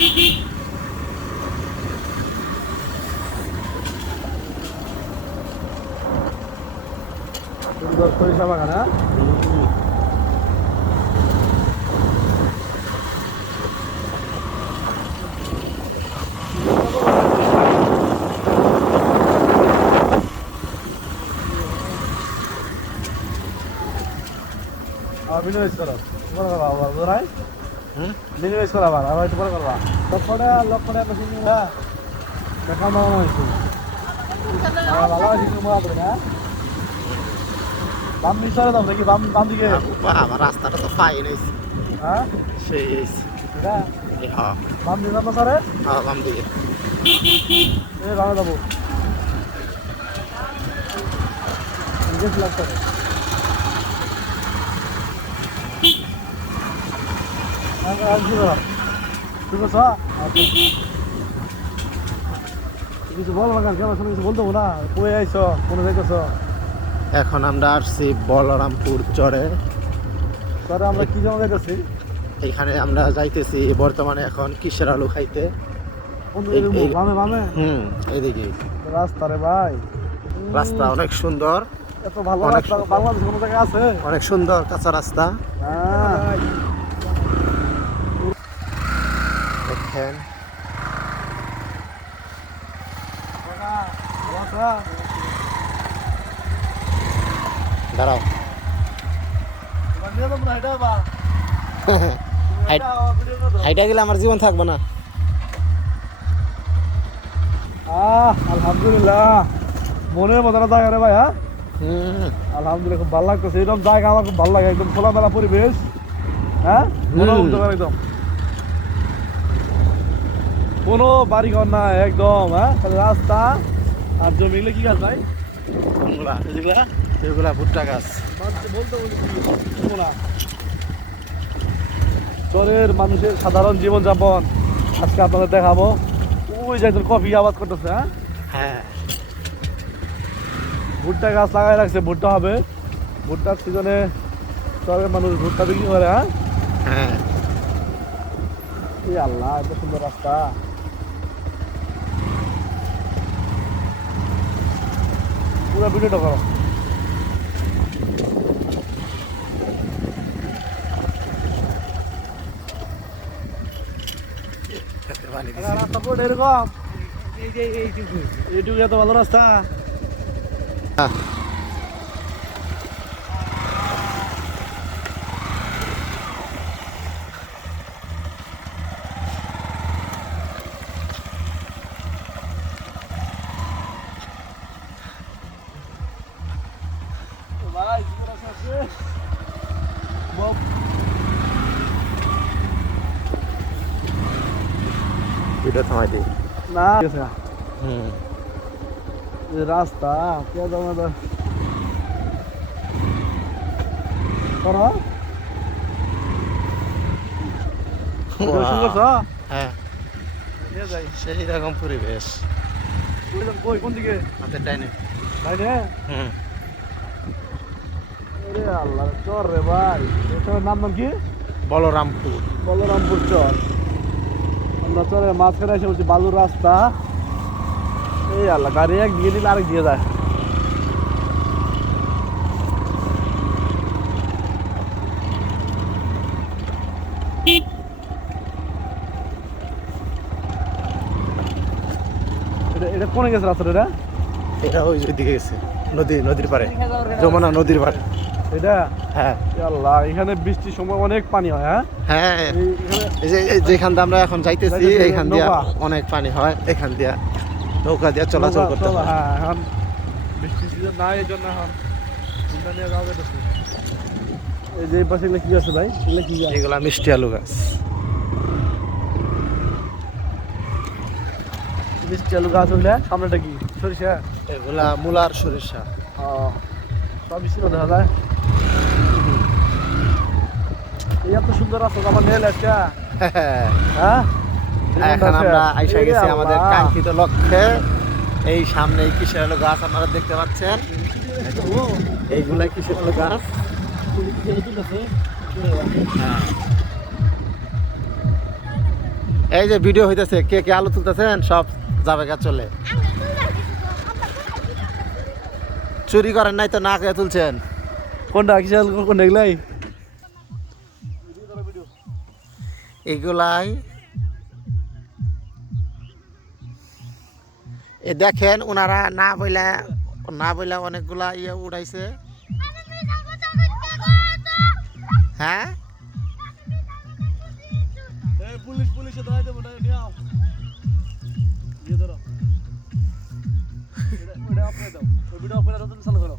সুন্দর সরিষা বাগান। হ্যাঁ, মিনিমাইজ করো তোমার করবা আবার ধরাই। মিনিমাইজ করা আবার আবার একটু পরে করবা। লক্ষটা বেশি হ্যাঁ দেখা মামা হয়েছে ভালো আছে তোমার হবে না। বাম দিকে সরে দাও দেখি বাম দিকে। আমার রাস্তাটা তো ফাইন হয়েছে। হ্যাঁ সেই হয়েছে। হ্যাঁ বাম দিকে যাবো সরে। হ্যাঁ বাম দিকে। এই বামে যাবো লাগছে। কিছু বল না কেন কিছু বলতে না কয়ে আইছ মনে যাইতেছ। এখন আমরা আসছি বলরামপুর চরে। স্যার আমরা কি জমা যাইতেছি? এখানে আমরা যাইতেছি বর্তমানে এখন কিসের আলু খাইতে। বামে বামে এদিকে রাস্তা রে ভাই, রাস্তা অনেক সুন্দর। এত ভালো রাস্তা বাংলাদেশ কোনো জায়গায় আছে? অনেক সুন্দর কাঁচা রাস্তা। দেখেন দাঁড়াও। হাইটা গেলে আমার জীবন থাকবে না। আলহামদুলিল্লাহ মনের মতো জায়গা রে ভাই। হ্যাঁ আলহামদুলিল্লাহ খুব ভালো লাগতেছে। এরকম জায়গা আমার খুব ভালো লাগে, একদম খোলামেলা পরিবেশ। হ্যাঁ একদম কোনো বাড়ি ঘর না একদম। হ্যাঁ রাস্তা আর জমিগুলো কি গাছ ভাই? এগুলা ভুট্টা গাছ। চরের মানুষের সাধারণ জীবনযাপন আজকে আপনাদের দেখাবো। ওই যে কফি আবাদ করতেছে। হ্যাঁ ভুট্টা গাছ লাগাই রাখছে, ভুট্টা হবে। ভুট্টার সিজনে চরের মানুষ ভুট্টা বিক্রি করে। হ্যাঁ এই আল্লাহ এত সুন্দর রাস্তা। পুরো ভিডিওটা করো। রাস্তা পুরো এরকম এইটুকু এত ভালো রাস্তা। ভিডিও থামাই দিই না রাস্তা কে তোমাদের করো হ্যাঁ সেই রকম পরিবেশ। কই কোন দিকে? আমাদের ডাইনে। ভাইনে আরে আল্লাহ চর রে ভাই। এটার নাম কি? বলরামপুর। বলরামপুর চর। আমরা চরের মাঝখানে এসে বলছি বালুর রাস্তা। এই আল্লাহ গাড়ি এক দিয়ে নিলে আরেক দিয়ে যায়। এটা কোনে গেছে রাস্তাটা? এটা এটা ওই দিকে গেছে নদীর পারে, যমুনা নদীর পারে এটা। হ্যাঁ আল্লাহ এখানে বৃষ্টির সময় অনেক পানি হয়। হ্যাঁ হ্যাঁ যেখান দিয়ে আমরা এখন যাইতেছি এইখান দিয়ে অনেক পানি হয়। এখান দিয়ে নৌকা দিয়ে চলাচল করতে হয়। হ্যাঁ এখন বৃষ্টির সিজন না, এই জন্য এখন চিন্তা নিয়ে যাওয়া যেতেছে। এই যে পাশে এগুলো কি আছে ভাই? এগুলো কি গাছ? এগুলা মিষ্টি আলু গাছ। মিষ্টি আলু গাছ হইলে সামনেটা কি সরিষা? এগুলা মূলার সরিষা। সবই ছিল দেখা যায়। এই এত সুন্দর রাস্তা আমার নেই আজকে। হ্যাঁ এখন আমরা আইসা গেছি আমাদের কাঙ্ক্ষিত লক্ষ্যে। এই সামনে কিসের আলু গাছ আপনারা দেখতে পাচ্ছেন। এইগুলা কিসের আলু গাছ। হ্যাঁ এই যে ভিডিও হইতেছে, কে কে আলু তুলতেছেন সব যাবে গা চলে। চুরি করেন নাই তো, না কে তুলছেন? কোনটা কিসের কোনটা এগুলাই? এগুলাই এ দেখেন ওনারা না বইলা অনেকগুলা ইয়ে উড়াইছে। হ্যাঁ পুলিশে ধরাই দেবো না, নিয়ে আও। দিয়ে ধরো। ওটা অফ করে দাও, ওই ভিডিও অফ করে দাও, তুমি চালু করো।